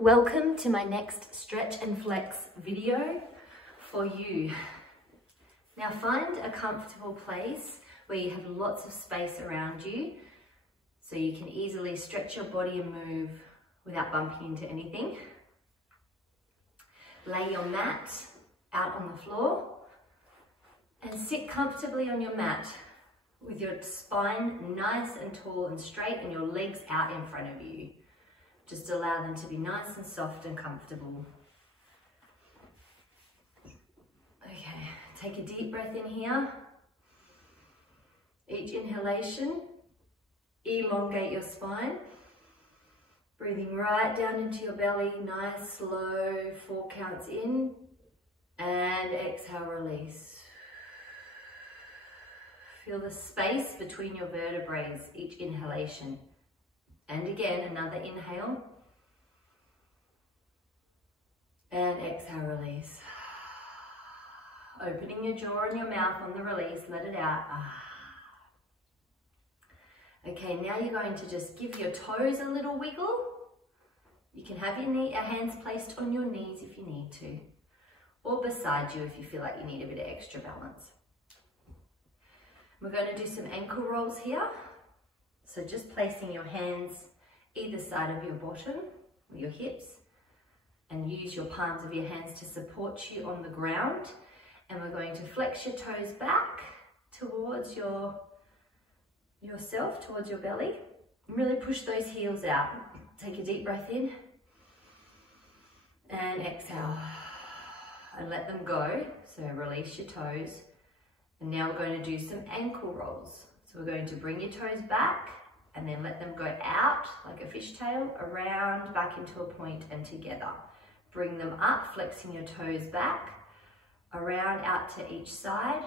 Welcome to my next stretch and flex video for you. Now find a comfortable place where you have lots of space around you so you can easily stretch your body and move without bumping into anything. Lay your mat out on the floor and sit comfortably on your mat with your spine nice and tall and straight and your legs out in front of you. Just allow them to be nice and soft and comfortable. Okay, take a deep breath in here. Each inhalation, elongate your spine. Breathing right down into your belly, nice, slow, 4 counts in. And exhale, release. Feel the space between your vertebrae, each inhalation. And again, another inhale. And exhale, release. Opening your jaw and your mouth on the release, let it out. Okay, now you're going to just give your toes a little wiggle. You can have your hands placed on your knees if you need to, or beside you if you feel like you need a bit of extra balance. We're going to do some ankle rolls here. So just placing your hands either side of your bottom, or your hips, and use your palms of your hands to support you on the ground. And we're going to flex your toes back towards yourself, towards your belly. Really push those heels out. Take a deep breath in and exhale and let them go. So release your toes. And now we're going to do some ankle rolls. So we're going to bring your toes back and then let them go out like a fishtail, around, back into a point and together. Bring them up, flexing your toes back, around, out to each side,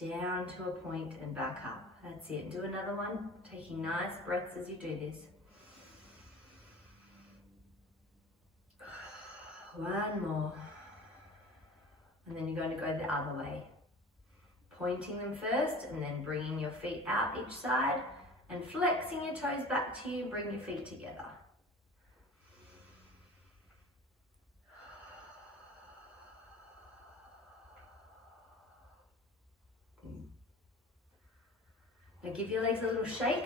down to a point and back up. That's it. Do another one, taking nice breaths as you do this. One more. And then you're going to go the other way. Pointing them first and then bringing your feet out each side and flexing your toes back to you, bring your feet together. Now give your legs a little shake,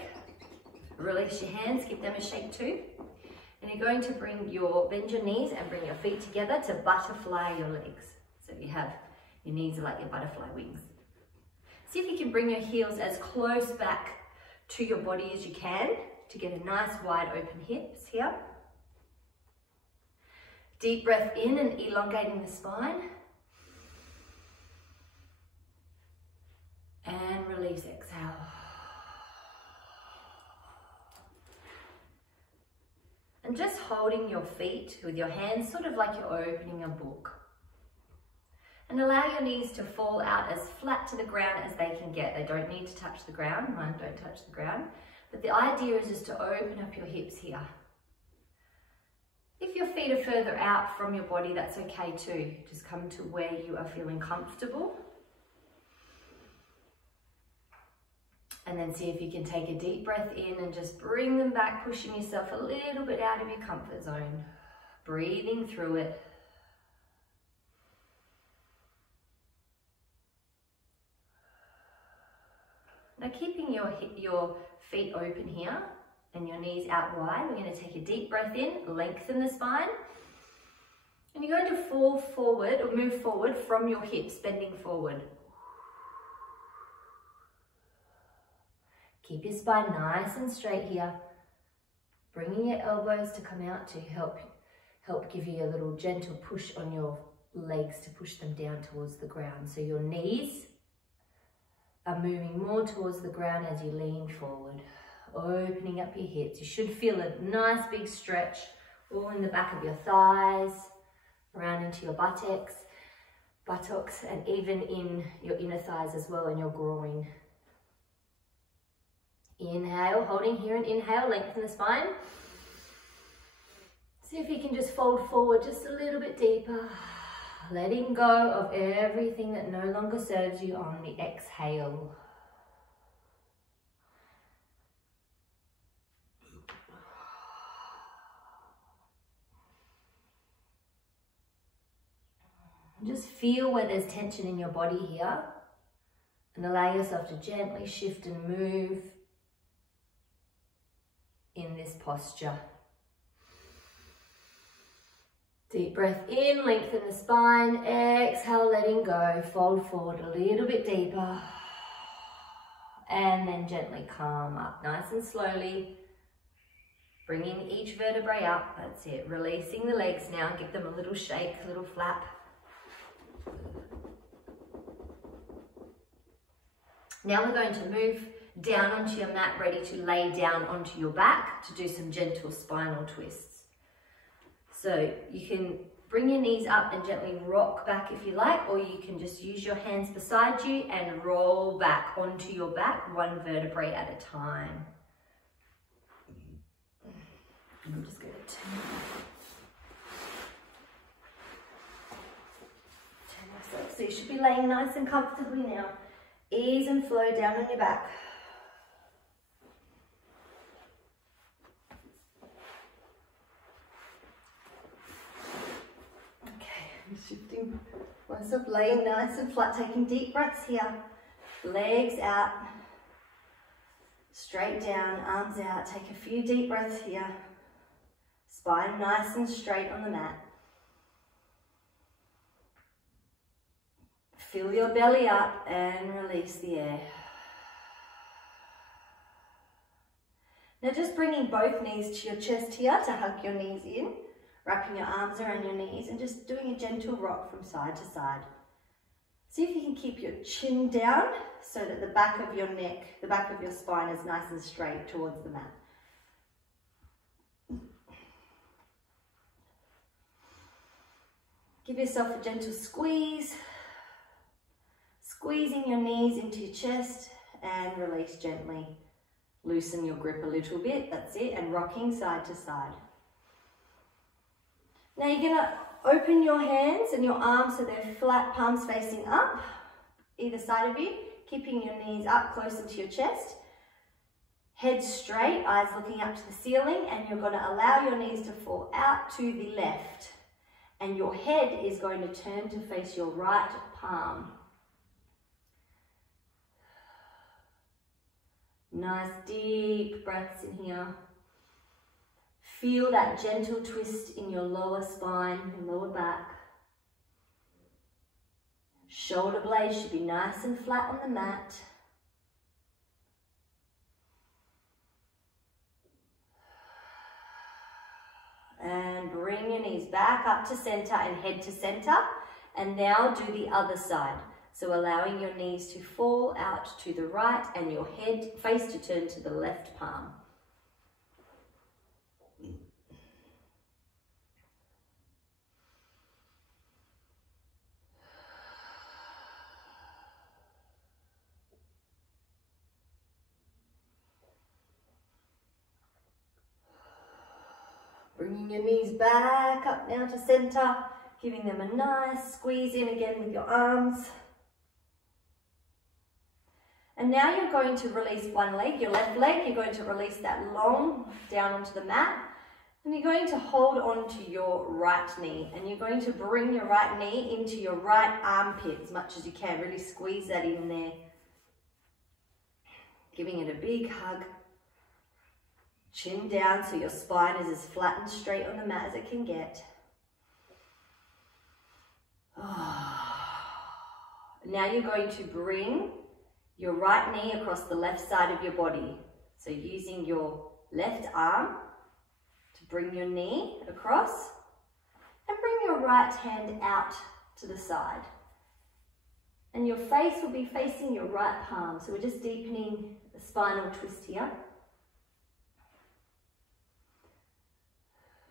release your hands, give them a shake too. And you're going to bend your knees and bring your feet together to butterfly your legs. So you have, your knees are like your butterfly wings. See if you can bring your heels as close back to your body as you can to get a nice wide open hips here. Deep breath in and elongating the spine. And release, exhale. And just holding your feet with your hands sort of like you're opening a book. And allow your knees to fall out as flat to the ground as they can get. They don't need to touch the ground. Mine don't touch the ground. But the idea is just to open up your hips here. If your feet are further out from your body, that's okay too. Just come to where you are feeling comfortable. And then see if you can take a deep breath in and just bring them back, pushing yourself a little bit out of your comfort zone. Breathing through it. Now keeping your feet open here and your knees out wide, we're going to take a deep breath in, lengthen the spine. And you're going to fall forward or move forward from your hips, bending forward. Keep your spine nice and straight here. Bringing your elbows to come out to help give you a little gentle push on your legs to push them down towards the ground. So your knees are moving more towards the ground as you lean forward, opening up your hips. You should feel a nice big stretch all in the back of your thighs, around into your buttocks, and even in your inner thighs as well, and your groin. Inhale, holding here and inhale, lengthen the spine. See if you can just fold forward just a little bit deeper. Letting go of everything that no longer serves you on the exhale. Just feel where there's tension in your body here and allow yourself to gently shift and move in this posture. Deep breath in, lengthen the spine, exhale, letting go, fold forward a little bit deeper, and then gently calm up, nice and slowly, bringing each vertebrae up, that's it, releasing the legs now, give them a little shake, a little flap. Now we're going to move down onto your mat, ready to lay down onto your back to do some gentle spinal twists. So you can bring your knees up and gently rock back if you like, or you can just use your hands beside you and roll back onto your back, one vertebrae at a time. I'm just going to turn myself. So you should be laying nice and comfortably now. Ease and flow down on your back. Shifting myself, laying nice and flat, taking deep breaths here. Legs out, straight down, arms out. Take a few deep breaths here. Spine nice and straight on the mat. Fill your belly up and release the air. Now just bringing both knees to your chest here to hug your knees in. Wrapping your arms around your knees and just doing a gentle rock from side to side. See if you can keep your chin down so that the back of your neck, the back of your spine is nice and straight towards the mat. Give yourself a gentle squeeze. Squeezing your knees into your chest and release gently. Loosen your grip a little bit, that's it, and rocking side to side. Now you're going to open your hands and your arms so they're flat, palms facing up, either side of you, keeping your knees up closer to your chest. Head straight, eyes looking up to the ceiling, and you're going to allow your knees to fall out to the left. And your head is going to turn to face your right palm. Nice deep breaths in here. Feel that gentle twist in your lower spine, your lower back. Shoulder blades should be nice and flat on the mat. And bring your knees back up to center and head to center. And now do the other side. So allowing your knees to fall out to the right and your head face to turn to the left palm. Bringing your knees back up now to center, giving them a nice squeeze in again with your arms. And now you're going to release one leg, your left leg, you're going to release that long down onto the mat. And you're going to hold on to your right knee. And you're going to bring your right knee into your right armpit as much as you can. Really squeeze that in there. Giving it a big hug. Chin down so your spine is as flat and straight on the mat as it can get. Now you're going to bring your right knee across the left side of your body. So using your left arm to bring your knee across and bring your right hand out to the side. And your face will be facing your right palm. So we're just deepening the spinal twist here.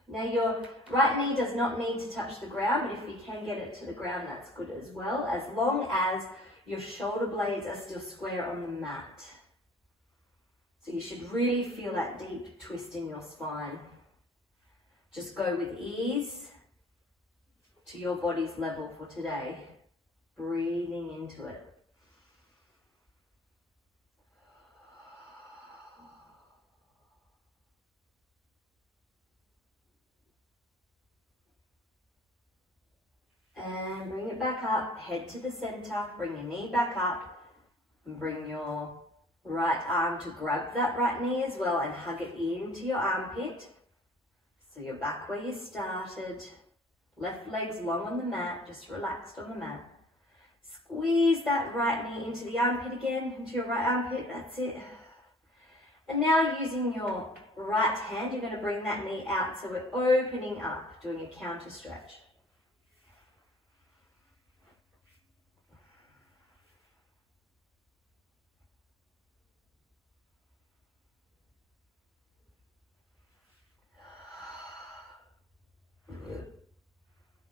Now your right knee does not need to touch the ground, but if you can get it to the ground, that's good as well, as long as your shoulder blades are still square on the mat. So you should really feel that deep twist in your spine. Just go with ease to your body's level for today, breathing into it. And bring it back up, head to the center, bring your knee back up, and bring your right arm to grab that right knee as well and hug it into your armpit. So you're back where you started. Left leg's long on the mat, just relaxed on the mat. Squeeze that right knee into the armpit again, into your right armpit, that's it. And now using your right hand, you're going to bring that knee out. So we're opening up, doing a counter stretch.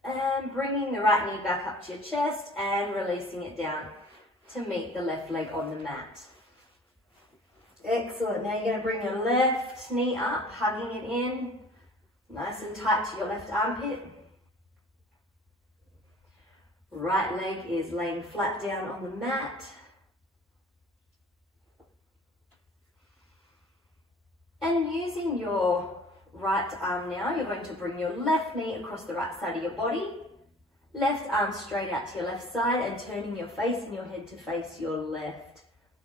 And bringing the right knee back up to your chest and releasing it down to meet the left leg on the mat. Excellent. Now you're going to bring your left knee up, hugging it in, nice and tight to your left armpit. Right leg is laying flat down on the mat. And using your right arm now, you're going to bring your left knee across the right side of your body. Left arm straight out to your left side and turning your face and your head to face your left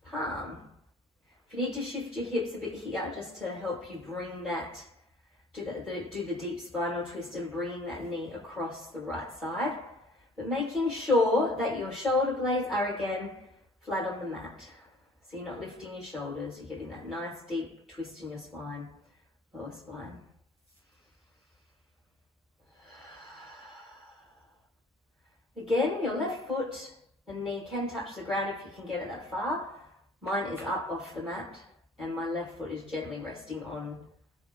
palm. If you need to shift your hips a bit here, just to help you bring that, do the deep spinal twist and bringing that knee across the right side. But making sure that your shoulder blades are again flat on the mat. So you're not lifting your shoulders, you're getting that nice deep twist in your spine, lower spine. Again, your left foot and knee can touch the ground if you can get it that far. Mine is up off the mat and my left foot is gently resting on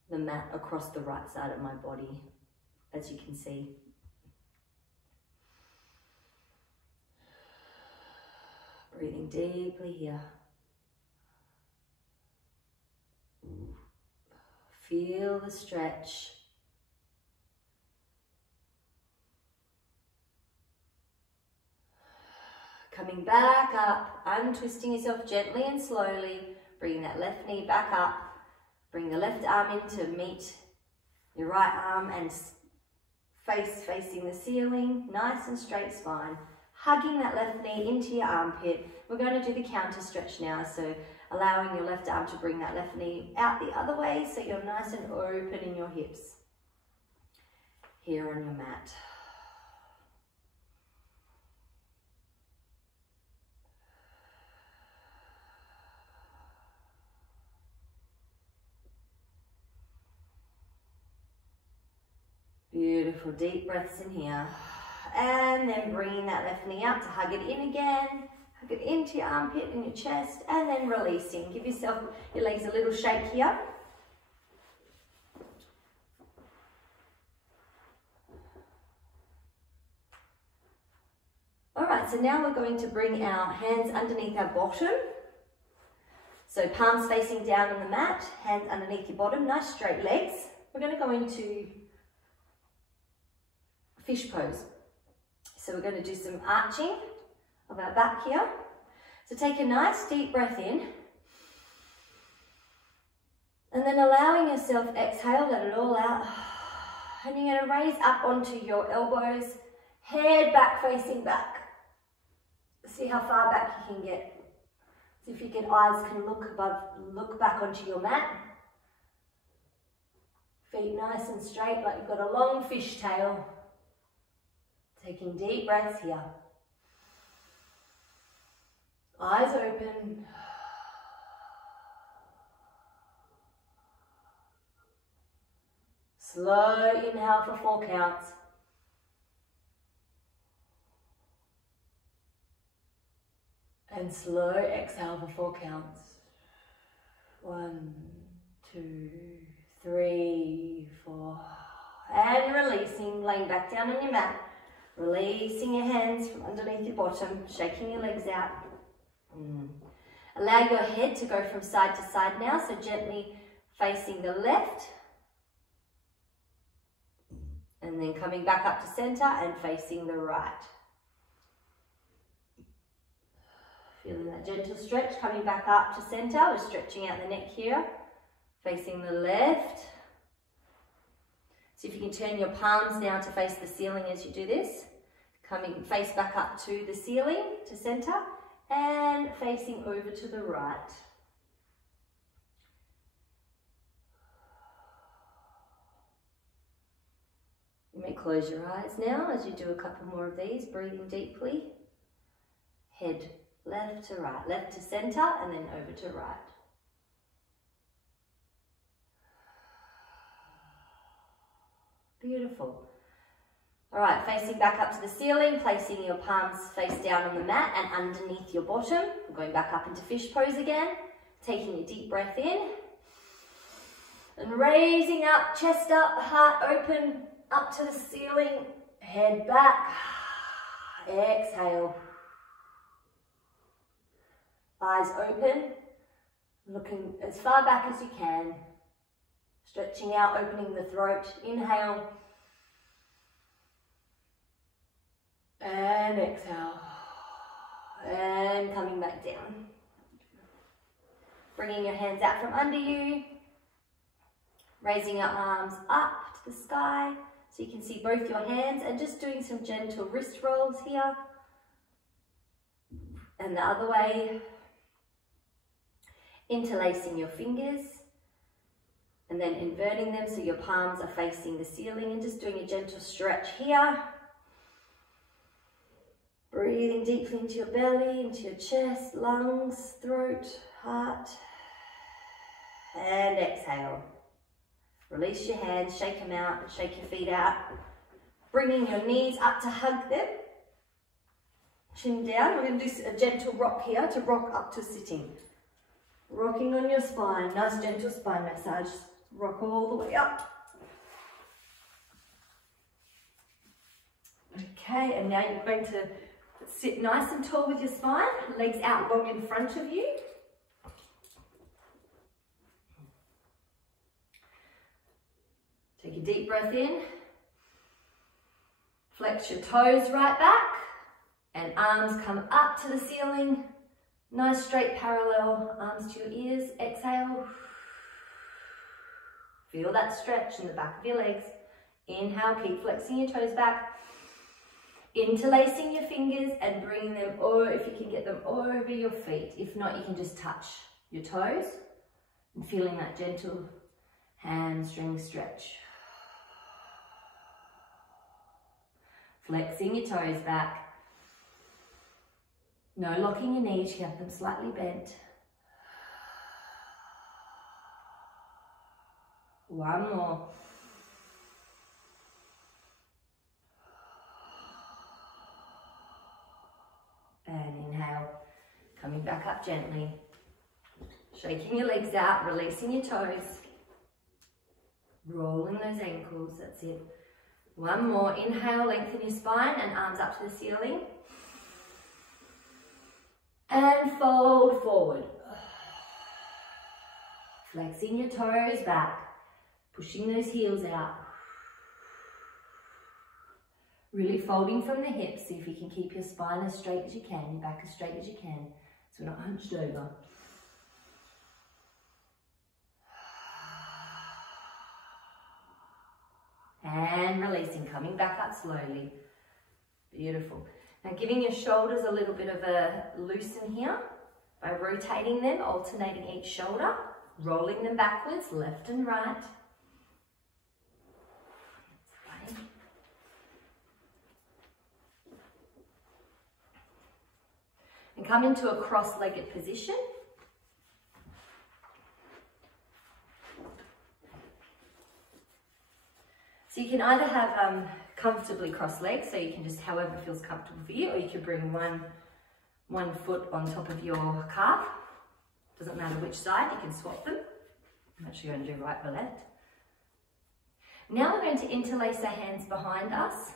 the mat across the right side of my body, as you can see. Breathing deeply here. Feel the stretch. Coming back up, untwisting yourself gently and slowly, bringing that left knee back up, bring the left arm in to meet your right arm and face facing the ceiling, nice and straight spine, hugging that left knee into your armpit. We're going to do the counter stretch now, so allowing your left arm to bring that left knee out the other way so you're nice and open in your hips here on your mat. Beautiful, deep breaths in here. And then bringing that left knee up to hug it in again. Hug it into your armpit and your chest, and then releasing. Give yourself, your legs a little shake here. All right, so now we're going to bring our hands underneath our bottom. So palms facing down on the mat, hands underneath your bottom, nice straight legs. We're going to go into fish pose. So we're going to do some arching of our back here. So take a nice deep breath in. And then allowing yourself, exhale, let it all out. And you're going to raise up onto your elbows, head back facing back. See how far back you can get. So if your eyes can look back onto your mat. Feet nice and straight like you've got a long fish tail. Taking deep breaths here. Eyes open. Slow inhale for 4 counts. And slow exhale for 4 counts. 1, 2, 3, 4. And releasing, laying back down on your mat. Releasing your hands from underneath your bottom, shaking your legs out. Allow your head to go from side to side now, so gently facing the left. And then coming back up to center and facing the right. Feeling that gentle stretch, coming back up to center. We're stretching out the neck here, facing the left. See if you can turn your palms now to face the ceiling as you do this. Coming face back up to the ceiling, to center, and facing over to the right. You may close your eyes now as you do a couple more of these, breathing deeply. Head left to right, left to center, and then over to right. Beautiful. All right, facing back up to the ceiling, placing your palms face down on the mat and underneath your bottom. Going back up into fish pose again. Taking a deep breath in. And raising up, chest up, heart open, up to the ceiling, head back. Exhale. Eyes open, looking as far back as you can. Stretching out, opening the throat. Inhale. And exhale. And coming back down. Bringing your hands out from under you. Raising your arms up to the sky so you can see both your hands, and just doing some gentle wrist rolls here. And the other way. Interlacing your fingers. And then inverting them so your palms are facing the ceiling, and just doing a gentle stretch here. Breathing deeply into your belly, into your chest, lungs, throat, heart. And exhale. Release your hands, shake them out, shake your feet out. Bringing your knees up to hug them. Chin down. We're going to do a gentle rock here to rock up to sitting. Rocking on your spine, nice gentle spine massage. Rock all the way up. Okay, and now you're going to sit nice and tall with your spine, legs out long in front of you. Take a deep breath in. Flex your toes right back, and arms come up to the ceiling. Nice straight parallel, arms to your ears. Exhale. Feel that stretch in the back of your legs. Inhale, keep flexing your toes back. Interlacing your fingers and bringing them, or if you can get them over your feet. If not, you can just touch your toes and feeling that gentle hamstring stretch. Flexing your toes back. No locking your knees, you have them slightly bent. One more. And inhale, coming back up gently. Shaking your legs out, releasing your toes. Rolling those ankles, that's it. One more, inhale, lengthen your spine and arms up to the ceiling. And fold forward. Flexing your toes back. Pushing those heels out. Really folding from the hips. See if you can keep your spine as straight as you can, your back as straight as you can, so we're not hunched over. And releasing, coming back up slowly. Beautiful. Now giving your shoulders a little bit of a loosen here by rotating them, alternating each shoulder, rolling them backwards, left and right. And come into a cross-legged position. So you can either have comfortably crossed legs, so you can just however feels comfortable for you, or you can bring one foot on top of your calf. Doesn't matter which side, you can swap them. I'm actually going to do right or left. Now we're going to interlace our hands behind us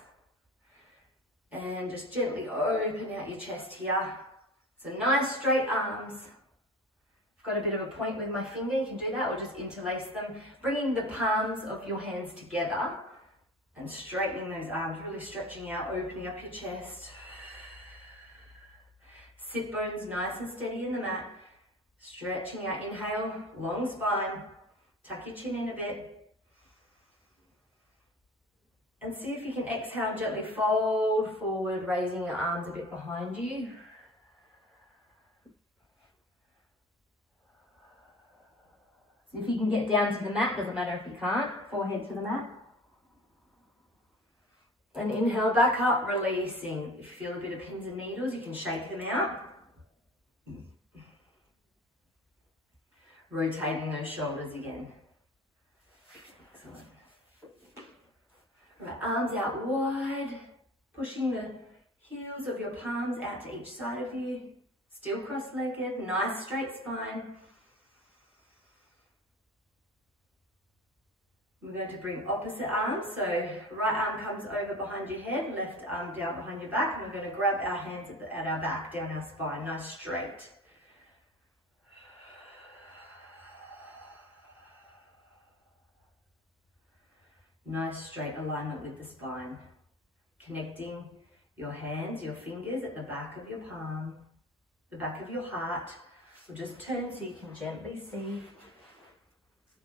and just gently open out your chest here. So nice straight arms. I've got a bit of a point with my finger, you can do that, or just interlace them. Bringing the palms of your hands together and straightening those arms, really stretching out, opening up your chest. Sit bones nice and steady in the mat. Stretching out, inhale, long spine. Tuck your chin in a bit. And see if you can exhale, gently fold forward, raising your arms a bit behind you. See if you can get down to the mat, doesn't matter if you can't, forehead to the mat. And inhale back up, releasing. If you feel a bit of pins and needles, you can shake them out. Rotating those shoulders again. Excellent. Right, arms out wide, pushing the heels of your palms out to each side of you. Still cross-legged, nice straight spine. We're going to bring opposite arms, so right arm comes over behind your head, left arm down behind your back, and we're going to grab our hands at our back, down our spine, nice straight. Nice straight alignment with the spine. Connecting your hands, your fingers at the back of your palm, the back of your heart. We'll just turn so you can gently see.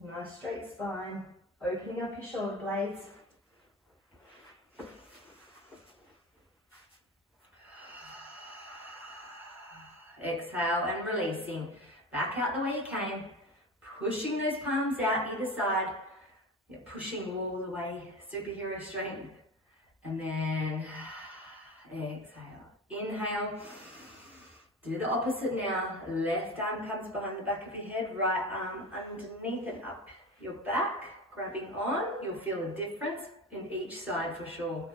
Nice straight spine. Opening up your shoulder blades. Exhale and releasing. Back out the way you came. Pushing those palms out either side. You're pushing all the way. Superhero strength. And then exhale. Inhale. Do the opposite now. Left arm comes behind the back of your head. Right arm underneath and up your back. Grabbing on, you'll feel a difference in each side for sure.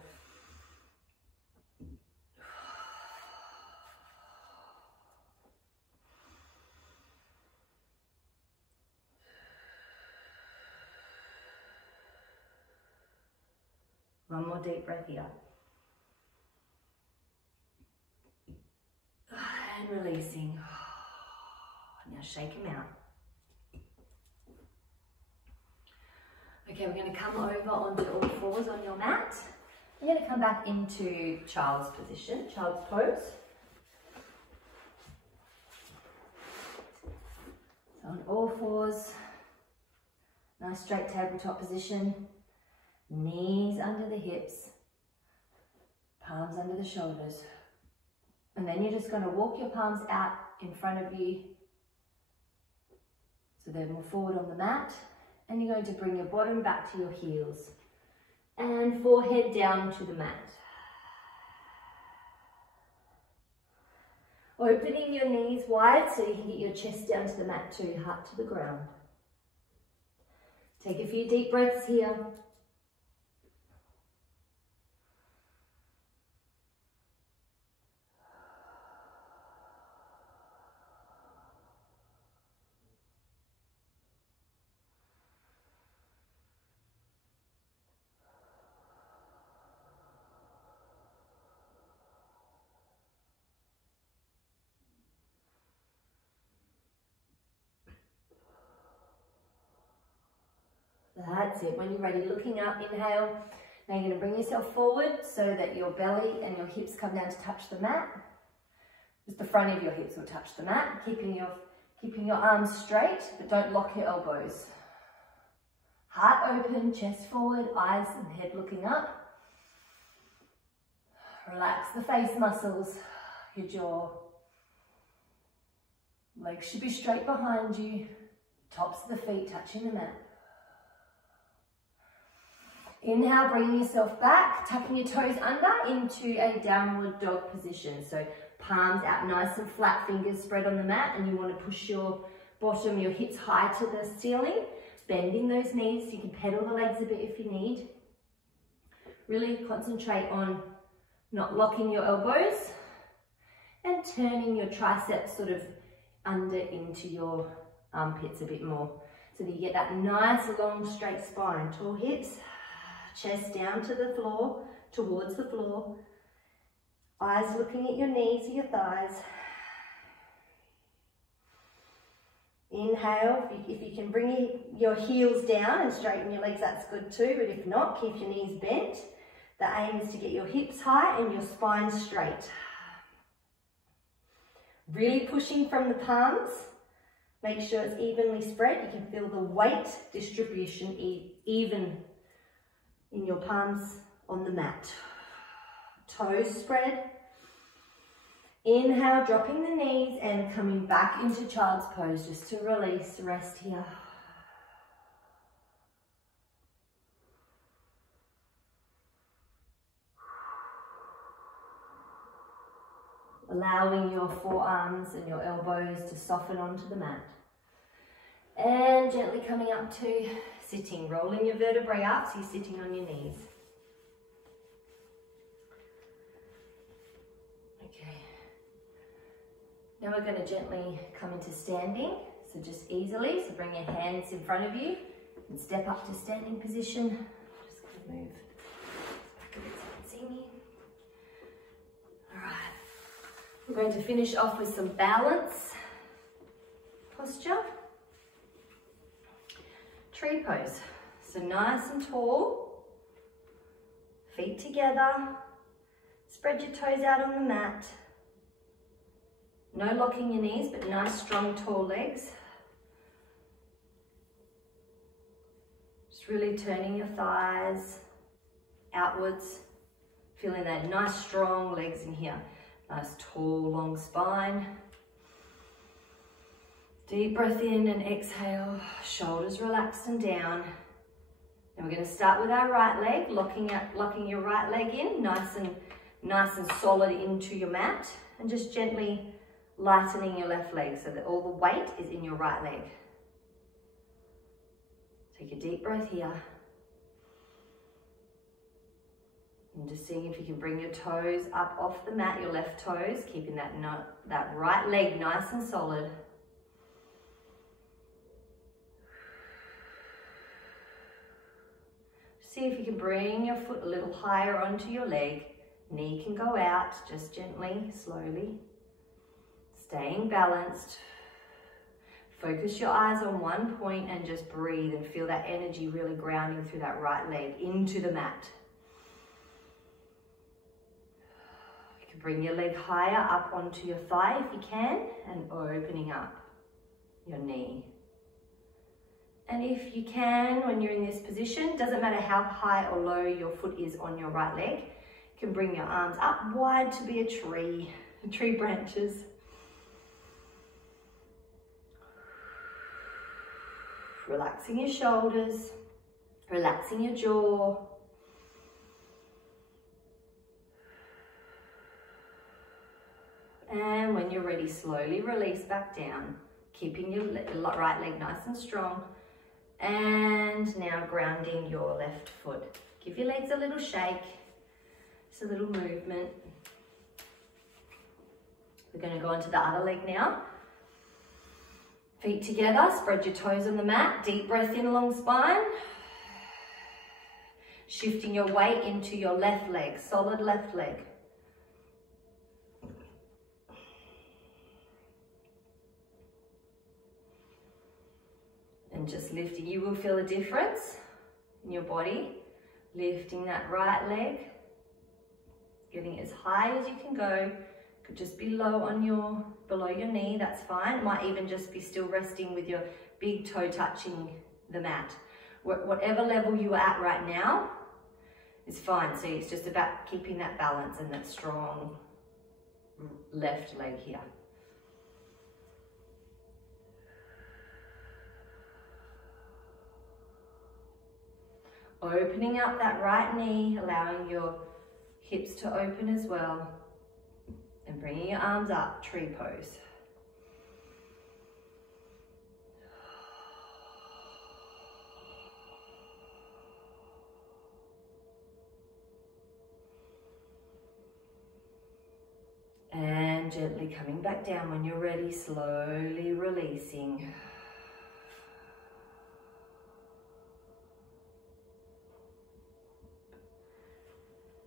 One more deep breath here. And releasing. Now shake them out. Okay, we're going to come over onto all fours on your mat. We're going to come back into child's position, child's pose. So on all fours, nice straight tabletop position, knees under the hips, palms under the shoulders. And then you're just going to walk your palms out in front of you so they're more forward on the mat. And you're going to bring your bottom back to your heels and forehead down to the mat. Opening your knees wide so you can get your chest down to the mat too, heart to the ground. Take a few deep breaths here. That's it. When you're ready, looking up, inhale. Now you're going to bring yourself forward so that your belly and your hips come down to touch the mat. Just the front of your hips will touch the mat. Keeping your arms straight, but don't lock your elbows. Heart open, chest forward, eyes and head looking up. Relax the face muscles, your jaw. Legs should be straight behind you. Tops of the feet touching the mat. Inhale, bringing yourself back, tucking your toes under into a downward dog position. So palms out nice and flat, fingers spread on the mat, and you want to push your bottom, your hips high to the ceiling, bending those knees so you can pedal the legs a bit if you need. Really concentrate on not locking your elbows and turning your triceps sort of under into your armpits a bit more so that you get that nice long straight spine, tall hips. Chest down to the floor, towards the floor. Eyes looking at your knees or your thighs. Inhale, if you can bring your heels down and straighten your legs, that's good too, but if not, keep your knees bent. The aim is to get your hips high and your spine straight. Really pushing from the palms. Make sure it's evenly spread. You can feel the weight distribution even in your palms on the mat. Toes spread. Inhale, dropping the knees and coming back into child's pose just to release, rest here. Allowing your forearms and your elbows to soften onto the mat. And gently coming up to sitting, rolling your vertebrae up so you're sitting on your knees. Okay. Now we're going to gently come into standing, so just easily. So bring your hands in front of you and step up to standing position. Just going to move back a bit so you can see me. All right. We're going to finish off with some balance posture. Tree pose. So nice and tall, feet together, spread your toes out on the mat. No locking your knees, but nice, strong, tall legs. Just really turning your thighs outwards, feeling that nice, strong legs in here. Nice, tall, long spine. Deep breath in and exhale, shoulders relaxed and down. And we're going to start with our right leg, locking your right leg in, nice and solid into your mat, and just gently lightening your left leg so that all the weight is in your right leg. Take a deep breath here. And just seeing if you can bring your toes up off the mat, your left toes, keeping that right leg nice and solid. See if you can bring your foot a little higher onto your leg. Knee can go out, just gently, slowly. Staying balanced. Focus your eyes on one point and just breathe and feel that energy really grounding through that right leg into the mat. You can bring your leg higher up onto your thigh if you can, and opening up your knee. And if you can, when you're in this position, doesn't matter how high or low your foot is on your right leg, you can bring your arms up wide to be a tree branches. Relaxing your shoulders, relaxing your jaw. And when you're ready, slowly release back down, keeping your right leg nice and strong. And now grounding your left foot. Give your legs a little shake, just a little movement. We're going to go on to the other leg now. Feet together, spread your toes on the mat, deep breath in along spine. Shifting your weight into your left leg, solid left leg. And just lifting, you will feel a difference in your body. Lifting that right leg, getting as high as you can go. Could just be low on below your knee, that's fine. It might even just be still resting with your big toe touching the mat. Whatever level you're at right now is fine. So it's just about keeping that balance and that strong left leg here. Opening up that right knee, allowing your hips to open as well. And bringing your arms up, tree pose. And gently coming back down when you're ready, slowly releasing.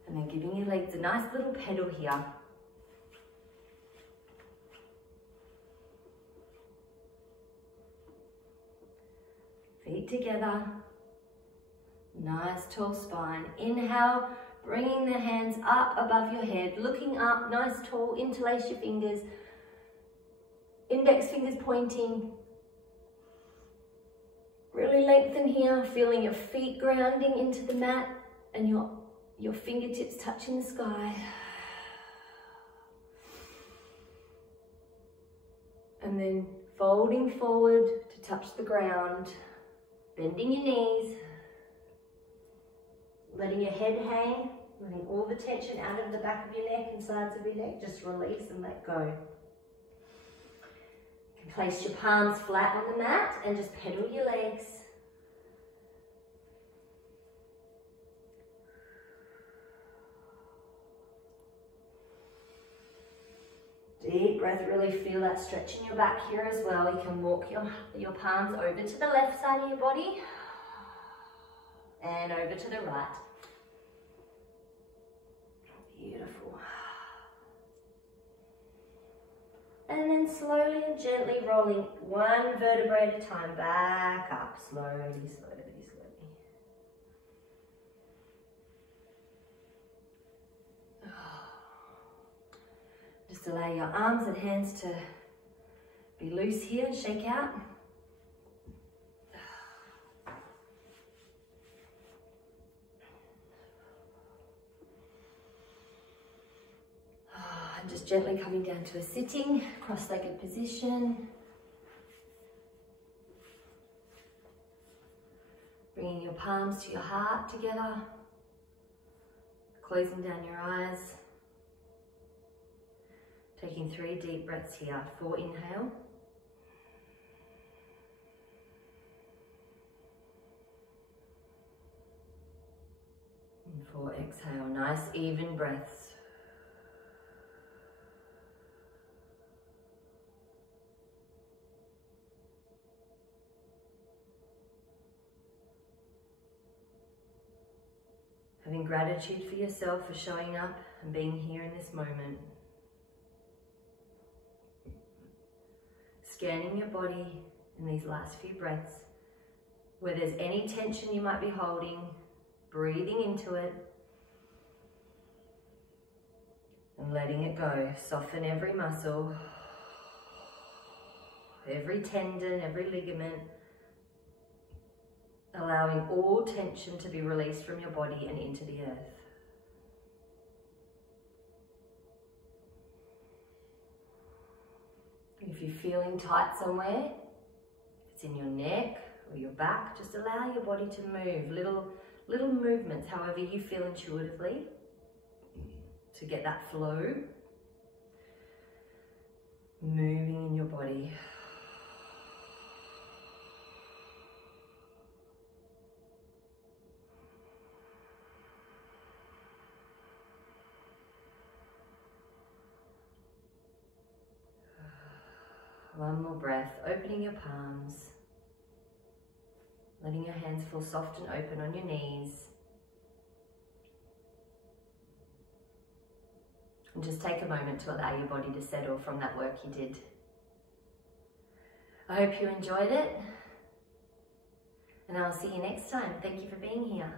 And then giving your legs a nice little pedal here. Feet together, nice tall spine. Inhale, bringing the hands up above your head, looking up, nice tall, interlace your fingers, index fingers pointing. Really lengthen here, feeling your feet grounding into the mat and your your fingertips touching the sky. And then folding forward to touch the ground, bending your knees, letting your head hang, letting all the tension out of the back of your neck and sides of your neck, just release and let go. You can place your palms flat on the mat and just pedal your legs. Deep breath, really feel that stretch in your back here as well. You can walk your palms over to the left side of your body and over to the right. Beautiful. And then slowly and gently rolling one vertebrae at a time back up, slowly, slowly, slowly. Just allow your arms and hands to be loose here and shake out. And just gently coming down to a sitting, cross-legged position. Bringing your palms to your heart together. Closing down your eyes. Taking 3 deep breaths here. 4 inhale. And 4 exhale. Nice even breaths. Having gratitude for yourself for showing up and being here in this moment. Scanning your body in these last few breaths. Where there's any tension you might be holding, breathing into it. And letting it go. Soften every muscle, every tendon, every ligament. Allowing all tension to be released from your body and into the earth. If you're feeling tight somewhere, if it's in your neck or your back, just allow your body to move. Little movements, however you feel intuitively, to get that flow moving in your body. One more breath, opening your palms, letting your hands feel soft and open on your knees. And just take a moment to allow your body to settle from that work you did. I hope you enjoyed it, and I'll see you next time. Thank you for being here.